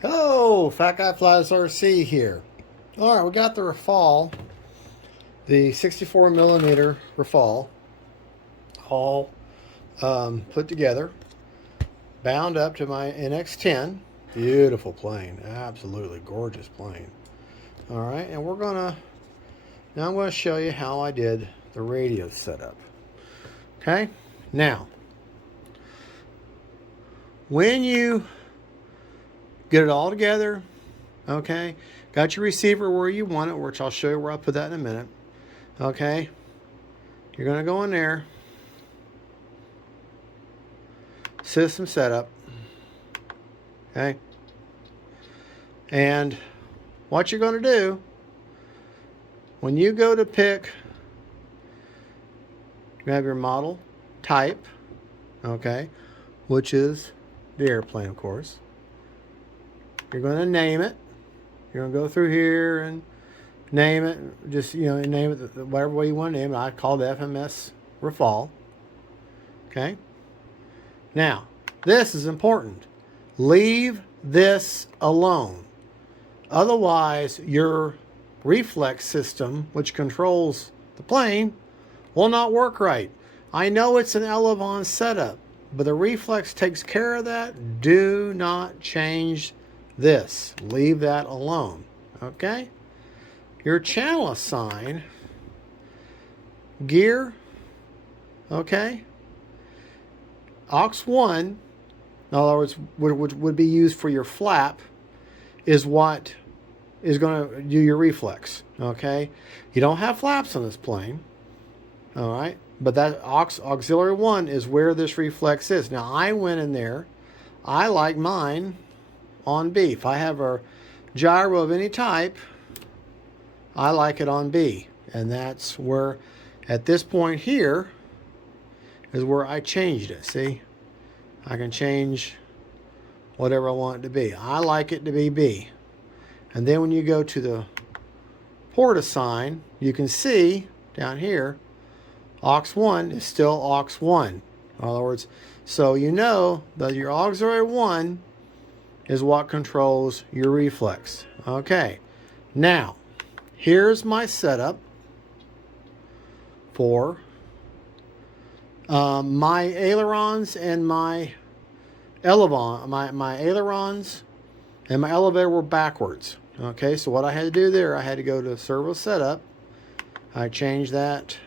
Hello, Fat Guy Flies RC here. All right, we got the Rafale, the 64mm Rafale, all put together, bound up to my NX10. Beautiful plane, absolutely gorgeous plane. All right, and now I'm gonna show you how I did the radio setup. Okay, now when you get it all together, okay, got your receiver where you want it, which I'll show you where I'll put that in a minute. Okay, you're going to go in there, system setup, okay, and what you're going to do when you go to pick, you have your model type, okay, which is the airplane, of course. You're going to name it. You're going to go through here and name it. Just, name it whatever way you want to name it. I call it FMS Rafale. Okay. Now, this is important. Leave this alone. Otherwise, your reflex system, which controls the plane, will not work right. I know it's an ELEVONS setup, but the reflex takes care of that. Do not change this. Leave that alone. Okay? Your channel assign gear, okay? aux1, in other words, which would be used for your flap, is what is going to do your reflex. Okay? You don't have flaps on this plane. All right? But that auxiliary 1 is where this reflex is. Now, I went in there. I like mine on B. If I have a gyro of any type, I like it on B. And that's where, at this point here, is where I changed it. See? I can change whatever I want it to be. I like it to be B. And then when you go to the port assign, you can see down here, aux1 is still aux1. In other words, so you know that your auxiliary 1 is what controls your reflex. Okay, now here's my setup for my ailerons and my my ailerons and my elevator were backwards. Okay, so what I had to do there, I had to go to servo setup. I changed that.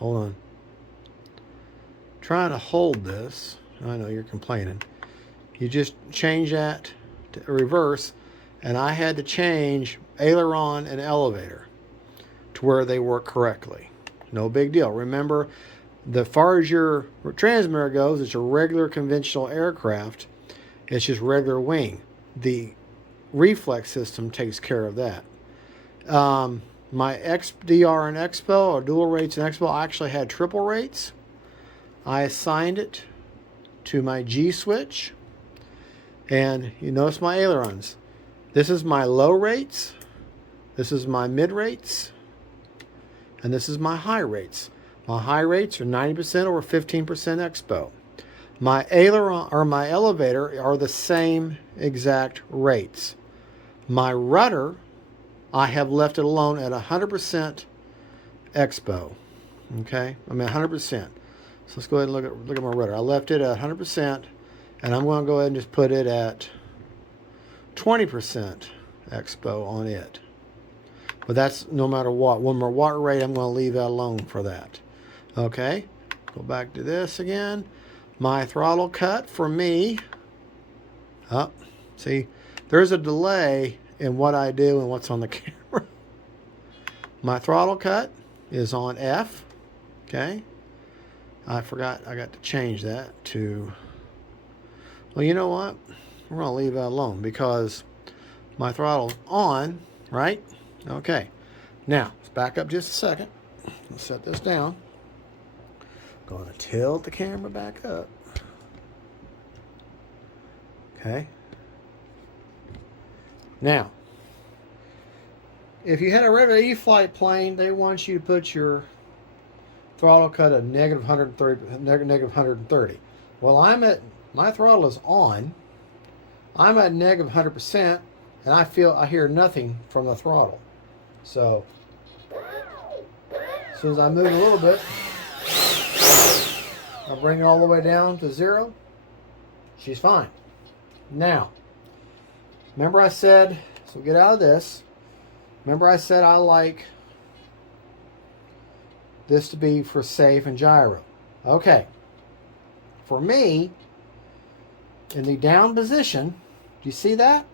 Hold on. Trying to hold this. I know you're complaining. You just change that to reverse, and I had to change aileron and elevator to where they work correctly. No big deal. Remember, as far as your transmitter goes, it's a regular conventional aircraft. It's just regular wing. The reflex system takes care of that. My XDR and Expo, or dual rates and Expo, I actually had triple rates. I assigned it to my G switch. And you notice my ailerons. This is my low rates. This is my mid rates. And this is my high rates. My high rates are 90% or 15% Expo. My aileron or my elevator are the same exact rates. My rudder, I have left it alone at 100% Expo. Okay? I mean 100%. So let's go ahead and look at my rudder. I left it at 100%. And I'm going to go ahead and just put it at 20% Expo on it. But that's no matter what. One more watt rate, I'm going to leave that alone for that. Okay, go back to this again. My throttle cut for me. See, there's a delay in what I do and what's on the camera. My throttle cut is on F. Okay, I forgot I got to change that to... Well, you know what? We're going to leave that alone because my throttle's on, right? Okay. Now, let's back up just a second. Let's set this down. Going to tilt the camera back up. Okay. Now, if you had a regular e-flite plane, they want you to put your throttle cut at negative 130. Well, my throttle is on. I'm at negative 100%, and I hear nothing from the throttle. So as soon as I move a little bit, I'll bring it all the way down to 0. She's fine. Now, remember I said, so get out of this. Remember I said I like this to be for safe and gyro. Okay. For me, in the down position, do you see that?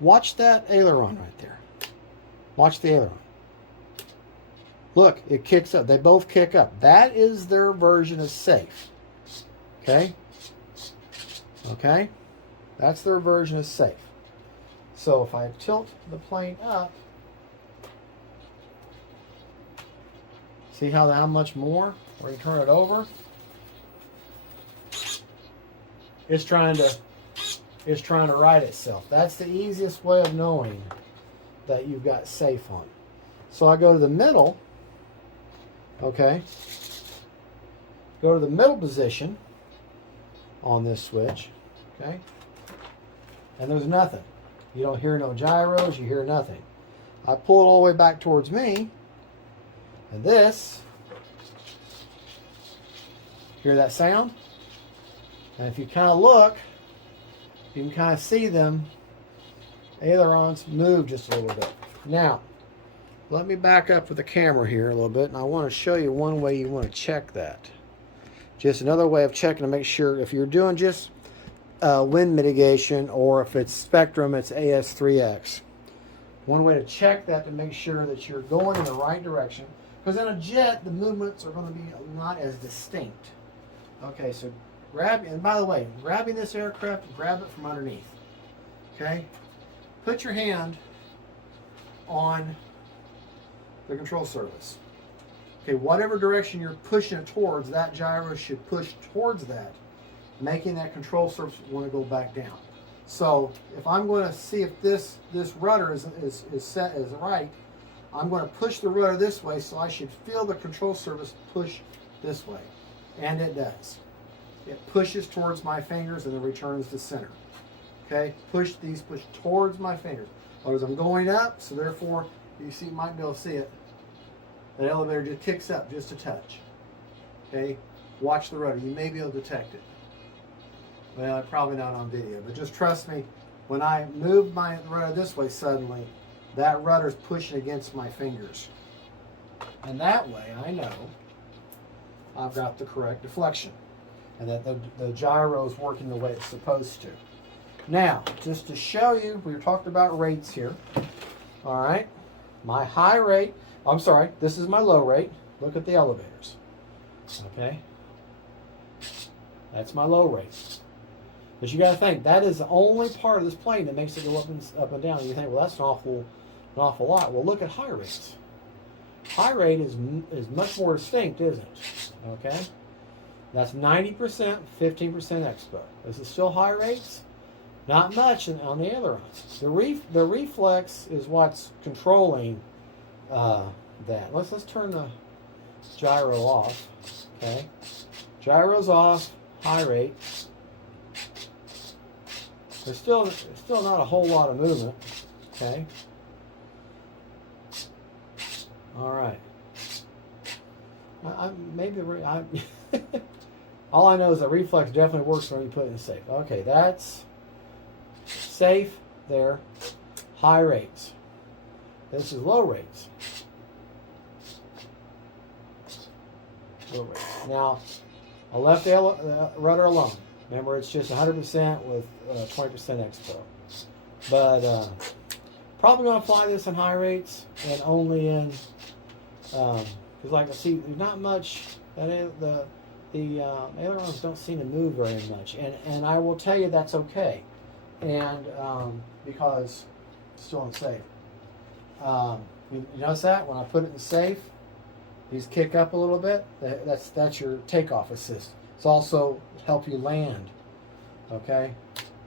Watch that aileron right there. Watch the aileron. Look, it kicks up. They both kick up. That is their version of safe. Okay? Okay? That's their version of safe. So if I tilt the plane up, see how much more? Or you turn it over, it's trying to right itself. That's the easiest way of knowing that you've got safe on. So I go to the middle. Okay. Go to the middle position on this switch. Okay. And there's nothing. You don't hear no gyros, you hear nothing. I pull it all the way back towards me, and this, hear that sound? And if you kind of look, you can kind of see them ailerons move just a little bit. Now, let me back up with the camera here a little bit, and I want to show you one way you want to check that. Just another way of checking to make sure if you're doing just wind mitigation, or if it's Spektrum, it's AS3X. One way to check that to make sure that you're going in the right direction, because in a jet, the movements are going to be not as distinct. Okay, so grab, and by the way, grabbing this aircraft, grab it from underneath. Okay? Put your hand on the control surface. Okay, whatever direction you're pushing it towards, that gyro should push towards that, making that control surface want to go back down. So if I'm going to see if this rudder is set as right, I'm going to push the rudder this way, so I should feel the control surface push this way. And it does. It pushes towards my fingers and then returns to center. Okay, push towards my fingers. As I'm going up, so therefore, you see, might be able to see it. The elevator just kicks up just a touch. Okay, watch the rudder. You may be able to detect it. Well, probably not on video, but just trust me. When I move my rudder this way suddenly, that rudder's pushing against my fingers. And that way, I know I've got the correct deflection, and that the gyro is working the way it's supposed to. Now, just to show you, we talked about rates here. All right, my high rate, I'm sorry, this is my low rate. Look at the elevators. Okay, that's my low rate. But you got to think, that is the only part of this plane that makes it go up and down. And you think, well, that's an awful lot. Well, look at high rates. High rate is much more distinct, isn't it? Okay, that's 90%, 15% expo. Is it still high rates? Not much on the ailerons. The reflex is what's controlling that. Let's turn the gyro off. Okay, gyro's off. High rate. There's still not a whole lot of movement. Okay. All right. All I know is that reflex definitely works when you put it in safe. Okay, that's safe there. High rates. This is low rates. Low rates. Now, I left the rudder alone. Remember, it's just 100% with 20% expo. But probably going to fly this in high rates and only in, because like I see, there's not much, the ailerons don't seem to move very much. And I will tell you that's okay. And because it's still unsafe. You notice that when I put it in safe, these kick up a little bit. That's your takeoff assist. It's also help you land. Okay,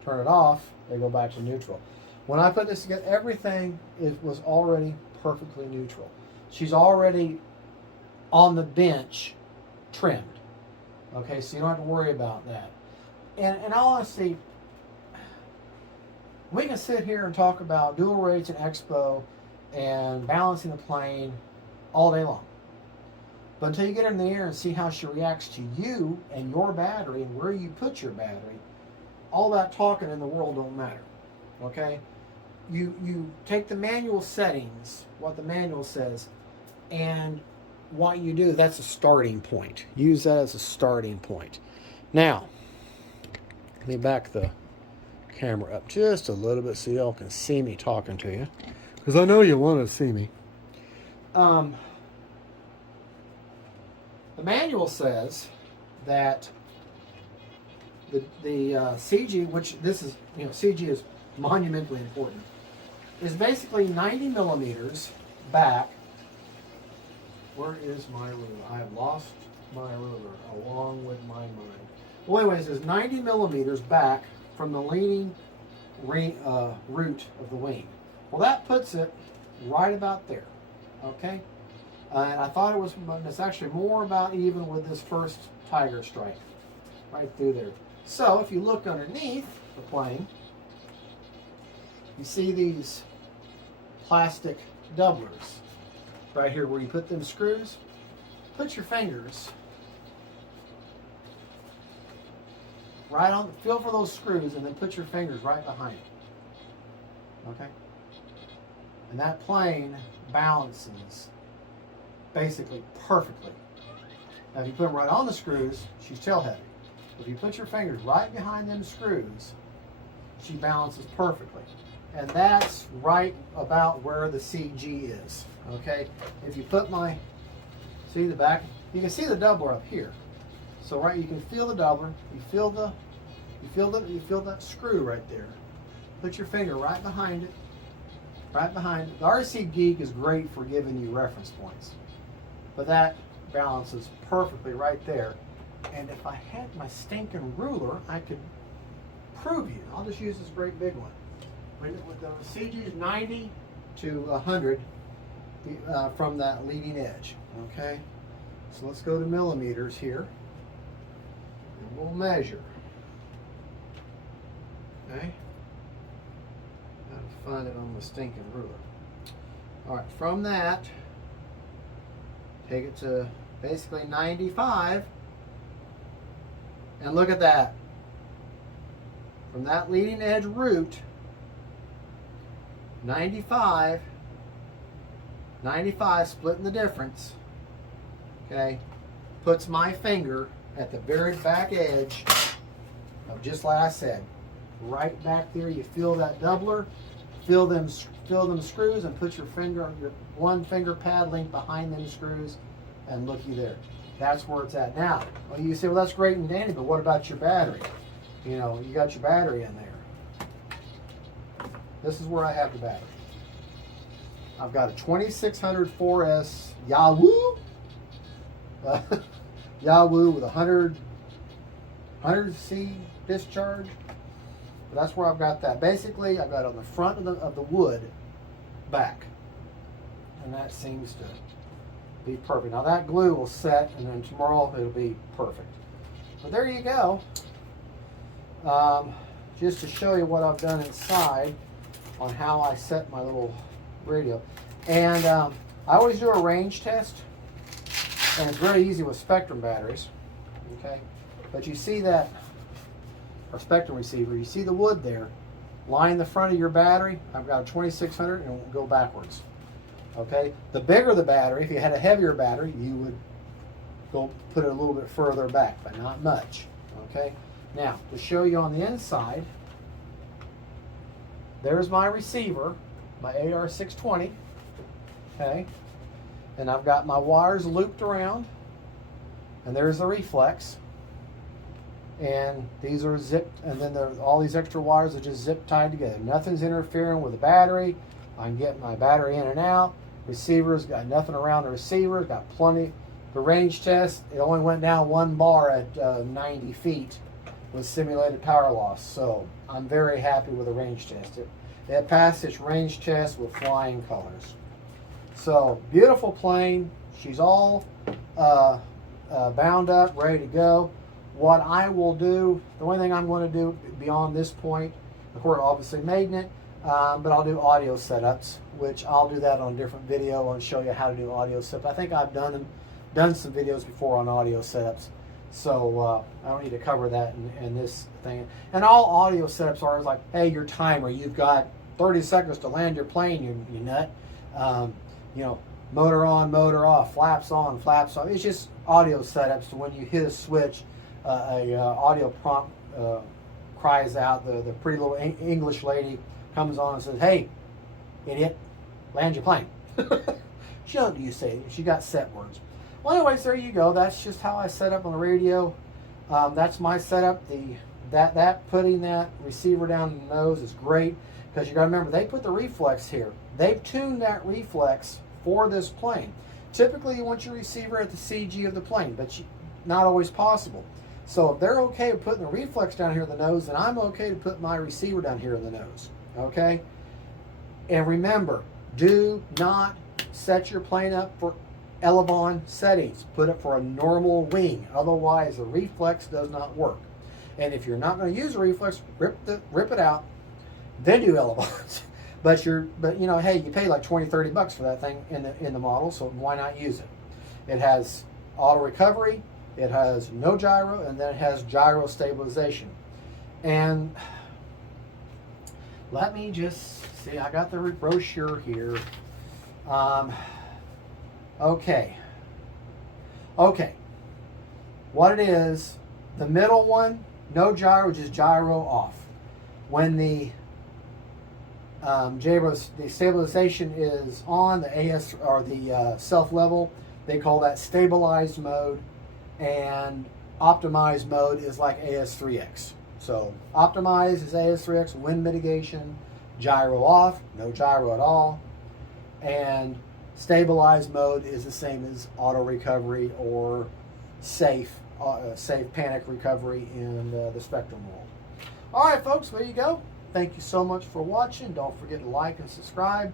turn it off, they go back to neutral. When I put this together, everything was already perfectly neutral. She's already on the bench, trimmed. Okay, so you don't have to worry about that. And in all honesty, We can sit here and talk about dual rates and expo and balancing the plane all day long. But until you get her in the air and see how she reacts to you and your battery and where you put your battery, all that talking in the world don't matter. Okay? You take the manual settings, what the manual says, and what you do, that's a starting point. Use that as a starting point. Now, let me back the camera up just a little bit so y'all can see me talking to you, because I know you want to see me. The manual says that the CG, which this is, CG is monumentally important, is basically 90 millimeters back. Where is my ruler? I have lost my ruler along with my mind. Well, anyways, it's 90 millimeters back from the leaning root of the wing. Well, that puts it right about there. Okay? And I thought it's actually more about even with this first tiger strike. Right through there. So, if you look underneath the plane, you see these plastic doublers right here where you put them screws. Put your fingers right on, feel for those screws, and then put your fingers right behind it. Okay? And that plane balances basically perfectly. Now if you put them right on the screws, she's tail heavy. If you put your fingers right behind them screws, she balances perfectly. And that's right about where the CG is. Okay? If you put see the back, you can see the doubler up here. So right, you can feel the doubler, you feel that screw right there. Put your finger right behind it. Right behind it. The RC Geek is great for giving you reference points. But that balances perfectly right there. And if I had my stinking ruler, I could prove you. I'll just use this great big one. With the CG is 90 to 100 from that leading edge. Okay? So let's go to millimeters here. And we'll measure. Okay? Gotta find it on the stinking ruler. Alright, from that, take it to basically 95. And look at that. From that leading edge root, 95, splitting the difference, okay, puts my finger at the very back edge of, just like I said, right back there. You feel that doubler, feel them screws, and put your one finger pad link behind them screws, and looky there. That's where it's at. Now, well, you say, well, that's great and dandy, but what about your battery? You got your battery in there. This is where I have the battery. I've got a 2600 4S Yahoo! Yahoo with 100 C discharge. But that's where I've got that. Basically, I've got it on the front of the wood back. And that seems to be perfect. Now that glue will set, and then tomorrow it'll be perfect. But there you go. Just to show you what I've done inside on how I set my little radio. And I always do a range test, and it's very easy with Spektrum batteries. Okay, but you see that, or Spektrum receiver, you see the wood there, line the front of your battery. I've got a 2600 and it will go backwards. Okay, the bigger the battery, if you had a heavier battery, you would go put it a little bit further back, but not much. Okay, now to show you on the inside, there's my receiver, my AR620. Okay, and I've got my wires looped around, and there's the reflex, and these are zipped, and then there's all these extra wires are just zip tied together. Nothing's interfering with the battery. I can get my battery in and out. Receiver's got nothing around the receiver. Got plenty. The range test, it only went down 1 bar at 90 feet with simulated power loss. So I'm very happy with the range test. It passed its range test with flying colors. So beautiful plane. She's all bound up, ready to go. What I will do, the only thing I'm going to do beyond this point Of course, obviously magnet, but I'll do audio setups, which I'll do that on a different video and show you how to do audio setup. I think I've done some videos before on audio setups, so I don't need to cover that in this thing. And all audio setups are like, hey, your timer, you've got 30 seconds to land your plane, you nut. You know, motor on, motor off, flaps on, flaps off. It's just audio setups. So when you hit a switch, audio prompt cries out. The pretty little English lady comes on and says, "Hey, idiot, land your plane." She don't use say it. She got set words. Well, anyways, there you go. That's just how I set up on the radio. That's my setup. Putting that receiver down in the nose is great, because you got to remember, they put the reflex here. They've tuned that reflex for this plane. Typically, you want your receiver at the CG of the plane, but not always possible. So if they're okay with putting the reflex down here in the nose, then I'm okay to put my receiver down here in the nose. Okay? And remember, do not set your plane up for elevon settings. Put it for a normal wing. Otherwise, the reflex does not work. And if you're not going to use a reflex, rip it out, then do elevons. But you know, hey, you pay like $20-$30 for that thing in the model, so why not use it? It has auto recovery, it has no gyro, and then it has gyro stabilization. And let me just see, I got the brochure here. Okay. What it is, the middle one, no gyro, just gyro off. When the the stabilization is on, the AS or the self level, they call that stabilized mode, and optimized mode is like AS3X. So optimized is AS3X, wind mitigation, gyro off, no gyro at all, and stabilized mode is the same as auto recovery or safe panic recovery in the Spektrum world. All right, folks, there you go. Thank you so much for watching. Don't forget to like and subscribe.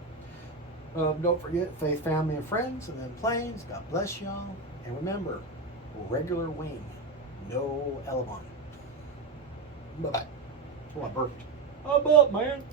Don't forget faith, family, and friends, and then planes. God bless y'all. And remember, regular wing, no elevon. Bye-bye. Oh, I burped. I'm up, man.